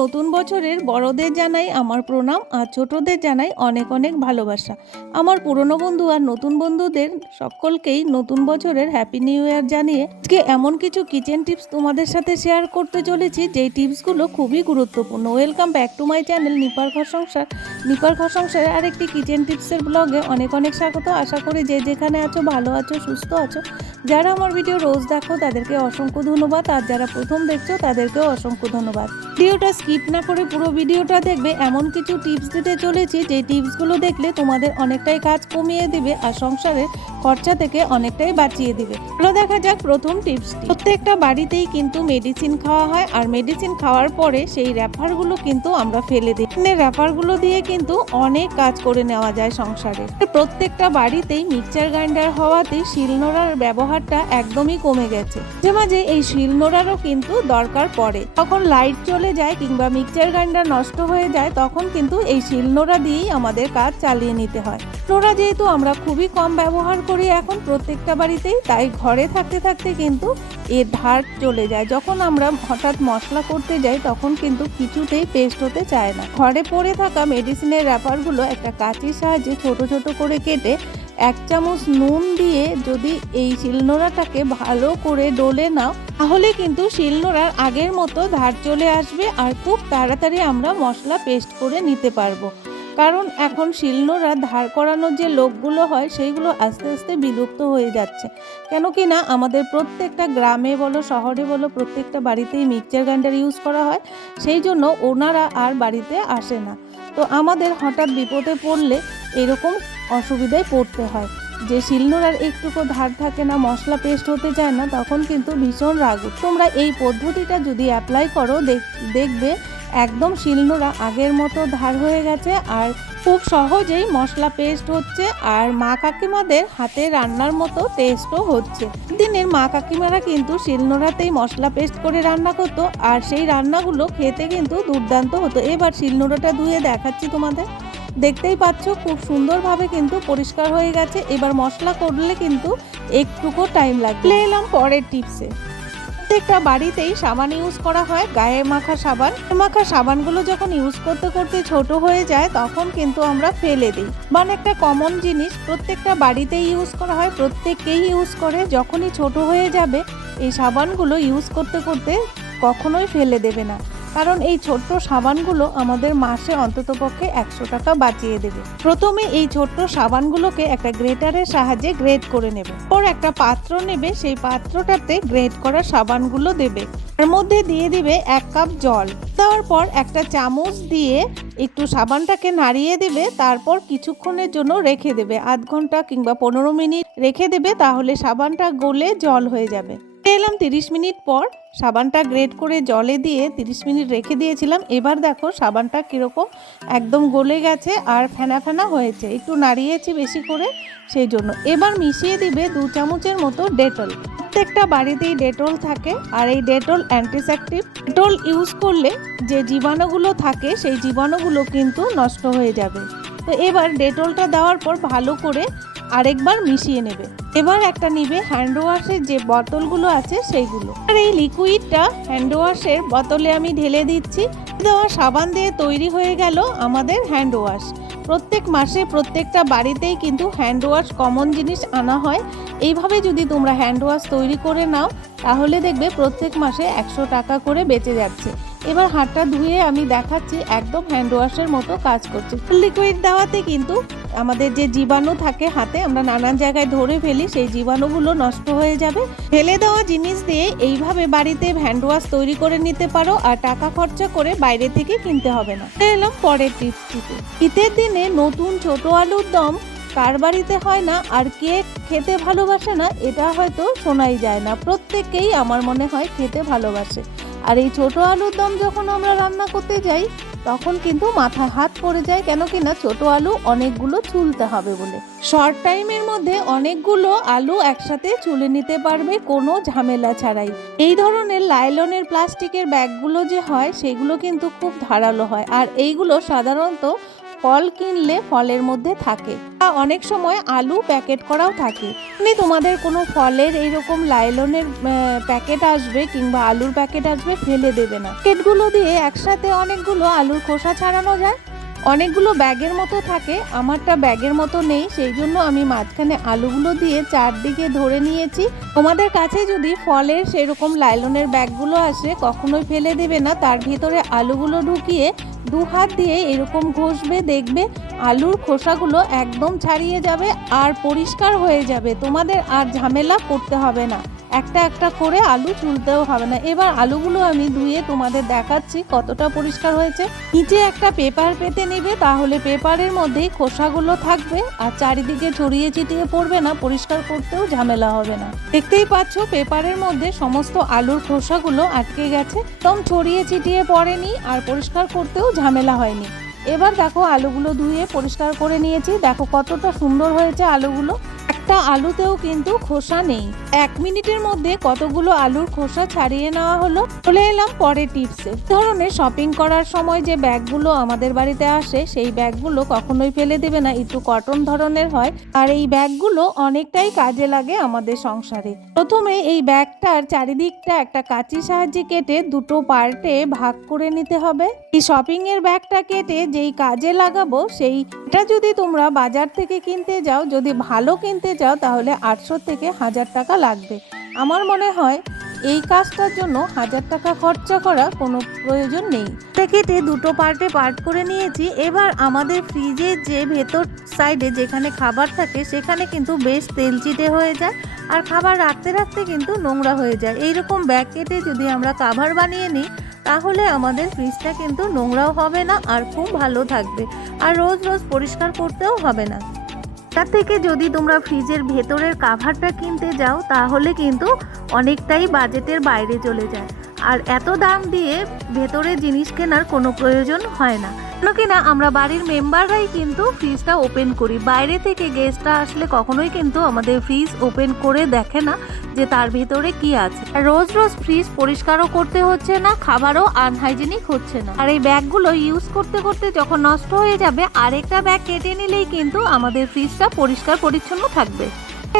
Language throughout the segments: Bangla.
নতুন বছরের বড়দের জানাই আমার প্রণাম আর ছোটদের জানাই অনেক অনেক ভালোবাসা। আমার পুরনো বন্ধু আর নতুন বন্ধুদের সকলকেই নতুন বছরের হ্যাপি নিউ ইয়ার জানিয়ে আজকে এমন কিছু কিচেন টিপস তোমাদের সাথে শেয়ার করতে চলেছি, যেই টিপসগুলো খুবই গুরুত্বপূর্ণ। Welcome back to my channel নিপার ঘর সংসার নিপার ঘর সংসারের আরেকটি কিচেন টিপসের ব্লগে অনেক অনেক স্বাগত। আশা করি যে যেখানে আছো, ভালো আছো, সুস্থ আছো। যারা আমার ভিডিও রোজ দেখো, তাদেরকে অসংখ্য ধন্যবাদ। আর যারা প্রথম দেখছ, তাদেরকেও অসংখ্য ধন্যবাদ। ভিডিওটা স্কিপ না করে পুরো ভিডিওটা দেখবে। এমন কিছু টিপস দিতে চলেছি, যে টিপসগুলো দেখলে তোমাদের অনেকটাই কাজ কমিয়ে দিবে আর সংসারের খরচা থেকে অনেকটাই বাঁচিয়ে দিবে। চলো দেখা যাক প্রথম টিপসটি। প্রত্যেকটা বাড়িতেই কিন্তু মেডিসিন খাওয়া হয় আর মেডিসিন খাওয়ার পরে সেই র্যাপারগুলো কিন্তু আমরা ফেলে দিই। র্যাপারগুলো দিয়ে কিন্তু অনেক কাজ করে নেওয়া যায় সংসারে। প্রত্যেকটা বাড়িতেই মিক্সচার গ্রাইন্ডার হওয়াতে শিলনোড়ার ব্যবহারটা একদমই কমে গেছে। যে মাঝে এই শিলনোড়ারও কিন্তু দরকার পড়ে। তখন লাইট চলে যায় কিংবা মিক্সচার গ্রাইন্ডার নষ্ট হয়ে যায়, তখন কিন্তু এই শিলনোড়া দিয়েই আমাদের কাজ চালিয়ে নিতে হয়। নোড়া যেহেতু আমরা খুবই কম ব্যবহার করি এখন প্রত্যেকটা বাড়িতেই, তাই ঘরে থাকতে থাকতে কিন্তু এর ধার চলে যায়। যখন আমরা হঠাৎ মশলা করতে যাই, তখন কিন্তু কিছুতেই পেস্ট হতে চায় না। ঘরে পড়ে থাকা মেডিসিনের র্যাপারগুলো একটা কাঁচির সাহায্যে ছোট ছোট করে কেটে এক চামচ নুন দিয়ে যদি এই শিলনোড়াটাকে ভালো করে ডলে নাও, তাহলে কিন্তু শিলনোড়ার আগের মতো ধার চলে আসবে আর খুব তাড়াতাড়ি আমরা মশলা পেস্ট করে নিতে পারব। কারণ এখন শিলনোড়া ধার করানোর যে লোকগুলো হয়, সেইগুলো আস্তে আস্তে বিলুপ্ত হয়ে যাচ্ছে। কেন কি না, আমাদের প্রত্যেকটা গ্রামে বলো, শহরে বলো, প্রত্যেকটা বাড়িতেই মিক্সচার গ্রাইন্ডার ইউজ করা হয়। সেই জন্য ওনারা আর বাড়িতে আসে না। তো আমাদের হঠাৎ বিপদে পড়লে এরকম অসুবিধায় পড়তে হয়। যে শিলনোড়ার একটুকু ধার থাকে না, মশলা পেস্ট হতে চায় না, তখন কিন্তু ভীষণ রাগ তোমরা এই পদ্ধতিটা যদি অ্যাপ্লাই করো, দেখ- দেখবে একদম শিলনোড়া আগের মতো ধার হয়ে গেছে আর খুব সহজেই মশলা পেস্ট হচ্ছে আর মা কাকিমাদের হাতে রান্নার মতো টেস্টও হচ্ছে। দিনের মা কাকিমারা কিন্তু শিলনোড়াতেই মশলা পেস্ট করে রান্না করতো আর সেই রান্নাগুলো খেতে কিন্তু দুর্দান্ত হতো। এবার শিলনোড়াটা ধুয়ে দেখাচ্ছি তোমাদের। দেখতেই পাচ্ছ, খুব সুন্দরভাবে কিন্তু পরিষ্কার হয়ে গেছে। এবার মশলা করলে কিন্তু একটুকু টাইম লাগবে। এলাম পরের টিপসে প্রত্যেকটা বাড়িতেই সাবান ইউজ করা হয়, গায়ে মাখা সাবান। মাখা সাবানগুলো যখন ইউজ করতে করতে ছোট হয়ে যায়, তখন কিন্তু আমরা ফেলে দিই। মানে একটা কমন জিনিস, প্রত্যেকটা বাড়িতেই ইউজ করা হয় প্রত্যেককেই ইউজ করে। যখনই ছোট হয়ে যাবে, এই সাবানগুলো ইউজ করতে করতে কখনোই ফেলে দেবে না। কারণ এই ছোট্ট সাবানগুলো আমাদের মাসে অন্ততপক্ষে একশো টাকা বাঁচিয়ে দেবে। প্রথমে এই ছোট্ট সাবানগুলোকে একটা গ্রেটারের সাহায্যে গ্রেট করে নেবে। পর একটা পাত্র নেবে, সেই পাত্রটাতে গ্রেট করা সাবানগুলো দেবে। তার মধ্যে দিয়ে দিবে এক কাপ জল। দেওয়ার পর একটা চামচ দিয়ে একটু সাবানটাকে নাড়িয়ে দেবে, তারপর কিছুক্ষণের জন্য রেখে দেবে। আধ ঘণ্টা কিংবা পনেরো মিনিট রেখে দেবে, তাহলে সাবানটা গলে জল হয়ে যাবে। এলাম তিরিশ মিনিট পর, সাবানটা গ্রেট করে জলে দিয়ে তিরিশ মিনিট রেখে দিয়েছিলাম। এবার দেখো সাবানটা কীরকম একদম গলে গেছে আর ফেনা ফেনা হয়েছে। একটু নাড়িয়েছি বেশি করে সেই জন্য। এবার মিশিয়ে দিবে দু চামচের মতো ডেটল। প্রত্যেকটা বাড়িতেই ডেটল থাকে আর এই ডেটল অ্যান্টিসেপটিভ। ডেটল ইউজ করলে যে জীবাণুগুলো থাকে সেই জীবাণুগুলো কিন্তু নষ্ট হয়ে যাবে। তো এবার ডেটলটা দেওয়ার পর ভালো করে আরেকবার মিশিয়ে নেবে। এবার একটা নিবে হ্যান্ড ওয়াশের যে বোতলগুলো আছে সেইগুলো। আর এই লিকুইডটা হ্যান্ড ওয়াশের বোতলে আমি ঢেলে দিচ্ছি। দেওয়া সাবান দিয়ে তৈরি হয়ে গেল আমাদের হ্যান্ড ওয়াশ। প্রত্যেক মাসে প্রত্যেকটা বাড়িতেই কিন্তু হ্যান্ড ওয়াশ কমন জিনিস আনা হয়। এইভাবে যদি তোমরা হ্যান্ড ওয়াশ তৈরি করে নাও, তাহলে দেখবে প্রত্যেক মাসে একশো টাকা করে বেঁচে যাচ্ছে। এবার হাতটা ধুয়ে আমি দেখাচ্ছি, একদম হ্যান্ড ওয়াশের মতো কাজ করছে। লিকুইড দেওয়াতে কিন্তু আমাদের যে জীবাণু থাকে হাতে, আমরা নানান জায়গায় ধরে ফেলি, সেই জীবাণুগুলো নষ্ট হয়ে যাবে। ফেলে দেওয়া জিনিস দিয়ে এইভাবে বাড়িতে হ্যান্ড ওয়াশ তৈরি করে নিতে পারো, আর টাকা খরচা করে বাইরে থেকে কিনতে হবে না। এলাম পরের টিপসটিতে। শীতের দিনে নতুন ছোট আলুর দম কার বাড়িতে হয় না, আর কে খেতে ভালোবাসে না, এটা হয়তো শোনাই যায় না। প্রত্যেককেই আমার মনে হয় খেতে ভালোবাসে। আর এই ছোট আলুর দম যখন আমরা রান্না করতে যাই, তখন কিন্তু মাথা হাত পড়ে যায় কেন কি না ছোট আলু অনেকগুলো চুলতে হবে বলে। শর্ট টাইমের মধ্যে অনেকগুলো আলু একসাথে চুলে নিতে পারবে, কোনো ঝামেলা ছাড়াই। এই ধরনের লাইলনের প্লাস্টিকের ব্যাগগুলো যে হয়, সেগুলো কিন্তু খুব ধারালো হয়। আর এইগুলো সাধারণত ফল কিনলে ফলের মধ্যে থাকে। অনেক সময় আলু প্যাকেট করাও থাকে। মানে তোমাদের কোনো ফলের এইরকম লাইলনের প্যাকেট আসবে কিংবা আলুর প্যাকেট আসবে ফেলে দেবে না। প্যাকেটগুলো দিয়ে একসাথে অনেকগুলো আলুর খোসা ছাড়ানো যায়। অনেকগুলো ব্যাগের মতো থাকে। আমারটা ব্যাগের মতো নেই, সেই জন্য আমি মাঝখানে আলুগুলো দিয়ে চারদিকে ধরে নিয়েছি। তোমাদের কাছে যদি ফলের সেরকম লাইলনের ব্যাগগুলো আসে, কখনোই ফেলে দেবে না। তার ভিতরে আলুগুলো ঢুকিয়ে দু হাত দিয়ে এরকম ঘষবে, দেখবে আলুর খোসাগুলো একদম ছাড়িয়ে যাবে আর পরিষ্কার হয়ে যাবে। তোমাদের আর ঝামেলা করতে হবে না। একটা একটা করে আলু তুলতেও হবে না। এবার আলুগুলো আমি ধুয়ে তোমাদের দেখাচ্ছি কতটা পরিষ্কার হয়েছে। নিচে একটা পেপার পেতে নেবে, তাহলে পেপারের মধ্যেই খোসাগুলো থাকবে। আর চারিদিকে ছড়িয়ে ছিটিয়ে পড়বে না, পরিষ্কার করতেও ঝামেলা হবে না। দেখতেই পাচ্ছ, পেপারের মধ্যে সমস্ত আলুর খোসাগুলো আটকে গেছে। একদম ছড়িয়ে ছিটিয়ে পড়েনি আর পরিষ্কার করতেও ঝামেলা হয়নি। এবার দেখো, আলুগুলো ধুয়ে পরিষ্কার করে নিয়েছি। দেখো কতটা সুন্দর হয়েছে আলুগুলো। একটা আলুতেও কিন্তু খোসা নেই। এক মিনিটের মধ্যে কতগুলো আলুর খোসা ছাড়িয়ে নেওয়া হলো? চলে এলাম পরের টিপসে ধরনের শপিং করার সময় যে ব্যাগগুলো আমাদের বাড়িতে আসে, সেই ব্যাগগুলো কখনোই ফেলে দেবে না। একটু কটন ধরনের হয়। আর এই ব্যাগগুলো অনেকটাই কাজে লাগে আমাদের সংসারে। প্রথমে এই ব্যাগটার চারিদিকটা একটা কাঁচি সাহায্যে কেটে দুটো পার্টে ভাগ করে নিতে হবে। এই শপিং এর ব্যাগটা কেটে যেই কাজে লাগাবো সেই এটা যদি তোমরা বাজার থেকে কিনতে যাও, যদি ভালো কিনতে যাও তাহলে আটশো থেকে হাজার টাকা লাগবে। আমার মনে হয় এই কাজটার জন্য হাজার টাকা খরচা করা কোনো প্রয়োজন নেই। কেটে দুটো পার্টে পার্ট করে নিয়েছি। এবার আমাদের ফ্রিজের যে ভেতর সাইডে যেখানে খাবার থাকে, সেখানে কিন্তু বেশ তেল চিটে হয়ে যায় আর খাবার রাখতে রাখতে কিন্তু নোংরা হয়ে যায়। এইরকম ব্যাগ কেটে যদি আমরা কাভার বানিয়ে নিই, তাহলে আমাদের ফ্রিজটা কিন্তু নোংরাও হবে না আর খুব ভালো থাকবে। আর রোজ রোজ পরিষ্কার করতেও হবে না। তার থেকে যদি তোমরা ফ্রিজের ভেতরের কাভারটা কিনতে যাও, তাহলে কিন্তু অনেকটাই বাজেটের বাইরে চলে যায়। আর এত দাম দিয়ে ভেতরে জিনিস কেনার কোনো প্রয়োজন হয় না। কেন আমরা বাড়ির মেম্বাররাই কিন্তু ফ্রিজটা ওপেন করি। বাইরে থেকে গেস্টরা আসলে কখনোই কিন্তু আমাদের ফ্রিজ ওপেন করে দেখে না যে তার ভিতরে কি আছে। রোজ রোজ ফ্রিজ পরিষ্কারও করতে হচ্ছে না, খাবারও আনহাইজেনিক হচ্ছে না। আর এই ব্যাগগুলো ইউজ করতে করতে যখন নষ্ট হয়ে যাবে, আরেকটা ব্যাগ কেটে নিলেই কিন্তু আমাদের ফ্রিজটা পরিষ্কার পরিচ্ছন্ন থাকবে।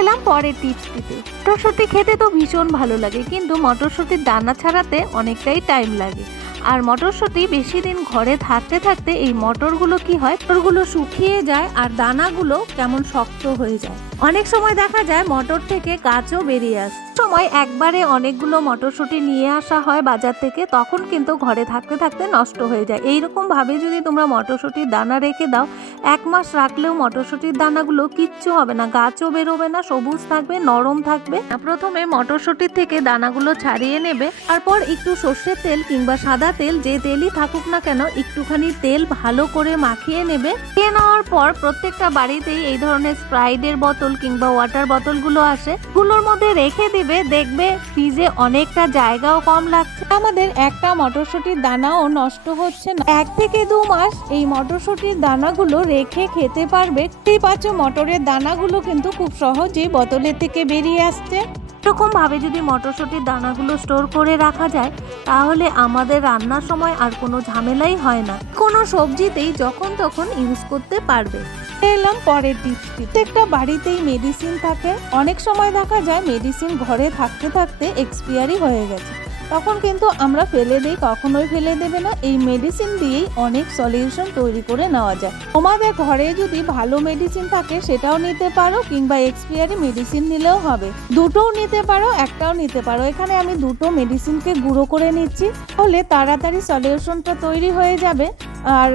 এলাম পরের টিপস দিতে। মটরশুঁটি খেতে তো ভীষণ ভালো লাগে, কিন্তু মটরশুঁটির দানা ছাড়াতে অনেকটাই টাইম লাগে। আর মটরশুঁটি বেশি দিন ঘরে থাকতে থাকতে এই মটরগুলো কি হয়? মটরগুলো শুকিয়ে যায় আর দানাগুলো কেমন শক্ত হয়ে যায়। অনেক সময় দেখা যায় মটর থেকে কাঁচও বেরিয়ে আসে। সময় একবারে অনেকগুলো মটরশুঁটি নিয়ে আসা হয় বাজার থেকে, তখন কিন্তু ঘরে থাকতে থাকতে নষ্ট হয়ে যায়। এইরকম ভাবে যদি তোমরা মটরশুঁটির দানা রেখে দাও, এক মাস রাখলেও মটরশুঁটির দানাগুলো কিচ্ছু হবে না, গাছও বেরোবে না, সবুজ থাকবে, নরম থাকবে। প্রথমে মটরশুঁটির থেকে দানাগুলো ছাড়িয়ে নেবে, তারপর একটু সর্ষের তেল কিংবা সাদা তেল, যে তেলই থাকুক না কেন, একটুখানি তেল ভালো করে মাখিয়ে নেবে। খেয়ে নেওয়ার পর প্রত্যেকটা বাড়িতেই এই ধরনের স্প্রাইডের বোতল কিংবা ওয়াটার বোতলগুলো আসে। গুলোর মধ্যে রেখে দিবে দেখবে ফ্রিজে অনেকটা জায়গাও কম লাগছে। আমাদের একটা মটরশুঁটির দানাও নষ্ট হচ্ছে না। এক থেকে দু মাস এই মটরশুঁটির দানাগুলো রেখে খেতে পারবে। সেই পাঁচ মটরের দানাগুলো কিন্তু খুব সহজেই বোতলের থেকে বেরিয়ে আসছে। এরকম ভাবে যদি মটরশুঁটির দানাগুলো স্টোর করে রাখা যায়, তাহলে আমাদের রান্নার সময় আর কোনো ঝামেলাই হয় না। কোনো সবজিতেই যখন তখন ইউজ করতে পারবে। এলাম পরের টিপস প্রত্যেকটা বাড়িতেই মেডিসিন থাকে। অনেক সময় দেখা যায় মেডিসিন ঘরে থাকতে থাকতে এক্সপিয়ারি হয়ে গেছে। তখন কিন্তু আমরা ফেলে দিই, কখনোই ফেলে দেবে না। এই মেডিসিন দিয়েই অনেক সলিউশন তৈরি করে নেওয়া যায়। তোমাদের ঘরে যদি ভালো মেডিসিন থাকে, সেটাও নিতে পারো কিংবা এক্সপিয়ারি মেডিসিন নিলেও হবে। দুটোও নিতে পারো, একটাও নিতে পারো। এখানে আমি দুটো মেডিসিনকে গুঁড়ো করে নিচ্ছি। তাহলে তাড়াতাড়ি সলিউশনটা তৈরি হয়ে যাবে। আর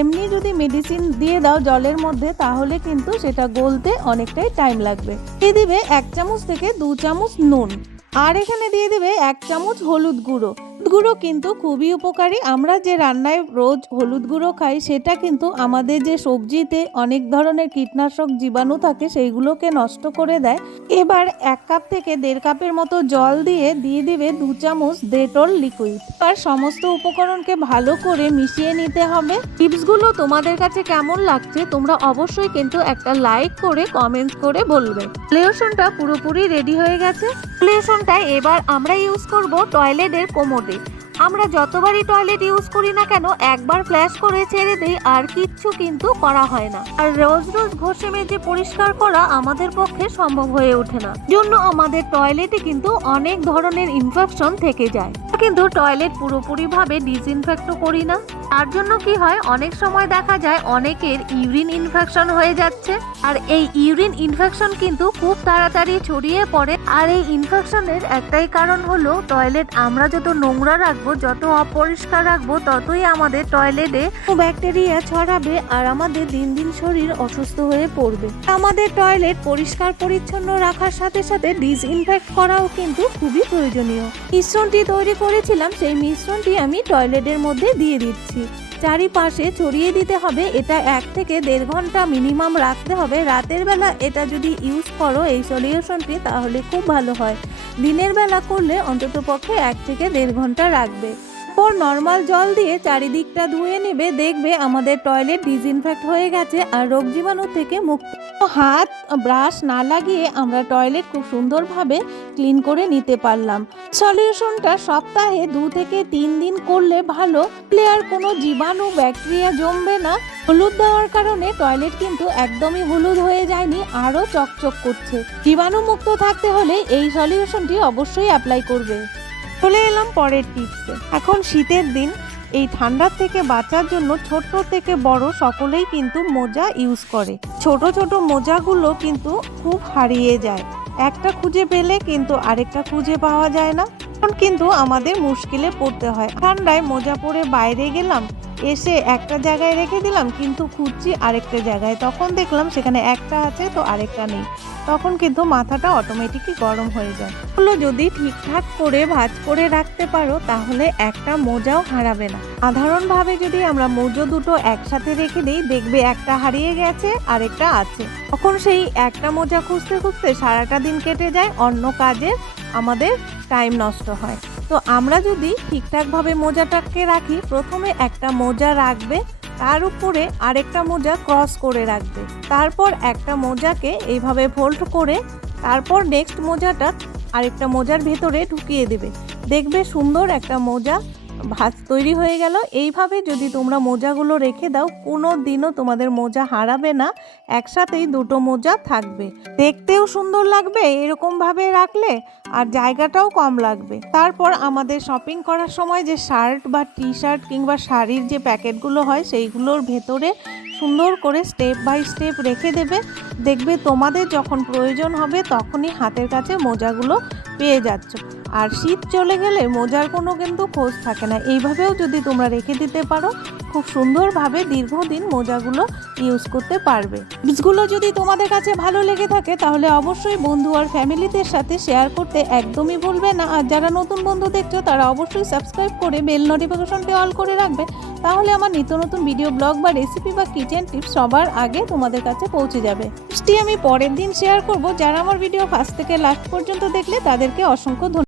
এমনি যদি মেডিসিন দিয়ে দাও জলের মধ্যে, তাহলে কিন্তু সেটা গলতে অনেকটাই টাইম লাগবে। দিয়ে দিবে এক চামচ থেকে দু চামচ নুন। আর এখানে দিয়ে দেবে এক চামচ হলুদ গুঁড়ো। গুঁড়ো কিন্তু খুবই উপকারী। আমরা যে রান্নায় রোজ হলুদ গুঁড়ো খাই, সেটা কিন্তু আমাদের যে সবজিতে অনেক ধরনের কীটনাশক জীবাণু থাকে, সেইগুলোকে নষ্ট করে দেয়। এবার এক কাপ থেকে দেড় কাপের মতো জল দিয়ে দিয়ে দিবে দু চামচ ডেটল লিকুইড। আর সমস্ত উপকরণকে ভালো করে মিশিয়ে নিতে হবে। টিপসগুলো তোমাদের কাছে কেমন লাগছে, তোমরা অবশ্যই কিন্তু একটা লাইক করে, কমেন্ট করে বলবে। লেশনটা পুরোপুরি রেডি হয়ে গেছে। লেশনটা এবার আমরা ইউজ করব টয়লেটের কোমোডে আমরা যতবারই টয়লেট ইউজ করি না কেন, একবার ফ্ল্যাশ করে ছেড়ে দেই আর কিচ্ছু কিন্তু করা হয় না। আর রোজ রোজ ঘষে মেজে পরিষ্কার করা আমাদের পক্ষে সম্ভব হয়ে ওঠে না। জন্য আমাদের টয়লেটে কিন্তু অনেক ধরনের ইনফেকশন থেকে যায়। কিন্তু টয়লেট পুরোপুরি ভাবে ডিসইনফেক্টও করি না। তার জন্য কি হয়, অনেক সময় দেখা যায় অনেকের ইউরিন ইনফেকশন হয়ে যাচ্ছে। আর এই ইউরিন ইনফেকশন কিন্তু খুব তাড়াতাড়ি ছড়িয়ে পড়ে। আর এই ইনফেকশনের একটাই কারণ হলো, টয়লেট আমরা যত নোংরা রাখব, যত অপরিষ্কার রাখব, ততই আমাদের টয়লেটে ব্যাকটেরিয়া ছড়াবে আর আমাদের দিন দিন শরীর অসুস্থ হয়ে পড়বে। আমাদের টয়লেট পরিষ্কার পরিচ্ছন্ন রাখার সাথে সাথে ডিসইনফেক্ট করাও কিন্তু খুবই প্রয়োজনীয়। মিশ্রণটি তৈরি করেছিলাম, সেই মিশ্রণটি আমি টয়লেটের মধ্যে দিয়ে দিচ্ছি। চারিপাশে ছড়িয়ে দিতে হবে, এটা এক থেকে দেড় ঘণ্টা মিনিমাম রাখতে হবে। রাতের বেলা এটা যদি ইউজ করো, এই সলিউশনটি তাহলে খুব ভালো হয়। দিনের বেলা করলে অন্তত পক্ষে এক থেকে দেড় ঘণ্টা রাখবে। পর নর্মাল জল দিয়ে চারিদিকটা ধুয়ে নেবে, দেখবে আমাদের টয়লেট ডিসইনফেক্ট হয়ে গেছে আর রোগ জীবাণু থেকে মুক্ত। হাত ব্রাশ না লাগিয়ে আমরা টয়লেট খুব সুন্দরভাবে ক্লিন করে নিতে পারলাম। সলিউশনটা সপ্তাহে দু থেকে তিন দিন করলে ভালো। আর কোনো জীবাণু ব্যাকটেরিয়া জমবে না। হলুদ দেওয়ার কারণে টয়লেট কিন্তু একদমই হলুদ হয়ে যায়নি, আরও চকচক করছে। জীবাণুমুক্ত থাকতে হলে এই সলিউশনটি অবশ্যই অ্যাপ্লাই করবে। চলে এলাম পরের টিপসে এখন শীতের দিন, এই ঠান্ডার থেকে বাঁচার জন্য ছোট থেকে বড় সকলেই কিন্তু মোজা ইউজ করে। ছোট ছোট মোজাগুলো কিন্তু খুব হারিয়ে যায়। একটা খুঁজে পেলে কিন্তু আরেকটা খুঁজে পাওয়া যায় না। কিন্তু আমাদের মুশকিলে পড়তে হয়। ঠান্ডায় মোজা পরে বাইরে গেলাম, এসে একটা জায়গায় রেখে দিলাম, কিন্তু খুঁজছি আরেকটা জায়গায়। তখন দেখলাম সেখানে একটা আছে, তো আরেকটা নেই। তখন কিন্তু মাথাটা অটোমেটিকই গরম হয়ে যায়। হলো যদি ঠিকঠাক করে ভাঁজ করে রাখতে পারো, তাহলে একটা মোজাও হারাবে না। সাধারণভাবে যদি আমরা মোজো দুটো একসাথে রেখে দিই, দেখবে একটা হারিয়ে গেছে, আরেকটা আছে। তখন সেই একটা মোজা খুঁজতে খুঁজতে সারাটা দিন কেটে যায়, অন্য কাজে আমাদের টাইম নষ্ট হয়। তো আমরা যদি ঠিকঠাকভাবে মোজাটাকে রাখি, প্রথমে একটা মোজা রাখবে তার উপরে আরেকটা মোজা ক্রস করে রাখবে। তারপর একটা মোজাকে এইভাবে ফোল্ড করে তারপর নেক্সট মোজাটা আরেকটা মোজার ভেতরে ঢুকিয়ে দেবে। দেখবে সুন্দর একটা মোজা ভাঁজ তৈরি হয়ে গেল। এইভাবে যদি তোমরা মোজাগুলো রেখে দাও, কোনো দিনও তোমাদের মোজা হারাবে না। একসাথেই দুটো মোজা থাকবে। দেখতেও সুন্দর লাগবে, এরকমভাবে রাখলে, আর জায়গাটাও কম লাগবে। তারপর আমাদের শপিং করার সময় যে শার্ট বা টি শার্ট কিংবা শাড়ির যে প্যাকেটগুলো হয়, সেইগুলোর ভেতরে সুন্দর করে স্টেপ বাই স্টেপ রেখে দেবে। দেখবে তোমাদের যখন প্রয়োজন হবে, তখনই হাতের কাছে মোজাগুলো পেয়ে যাচ্ছ। আর শীত চলে গেলে মোজার কোনো কিন্তু খোঁজ থাকে না। এইভাবেও যদি তোমরা রেখে দিতে পারো, খুব সুন্দরভাবে দীর্ঘদিন মোজাগুলো ইউজ করতে পারবে। টিপসগুলো যদি তোমাদের কাছে ভালো লেগে থাকে, তাহলে অবশ্যই বন্ধু আর ফ্যামিলিদের সাথে শেয়ার করতে একদমই ভুলবে না। আর যারা নতুন বন্ধু দেখছ, তারা অবশ্যই সাবস্ক্রাইব করে বেল নোটিফিকেশনটি অল করে রাখবে। তাহলে আমার নিত্য নতুন ভিডিও ব্লগ বা রেসিপি বা কিচেন টিপস সবার আগে তোমাদের কাছে পৌঁছে যাবে। টিপসটি আমি পরের দিন শেয়ার করব। যারা আমার ভিডিও ফার্স্ট থেকে লাস্ট পর্যন্ত দেখলে, তাদেরকে অসংখ্য ধন্যবাদ।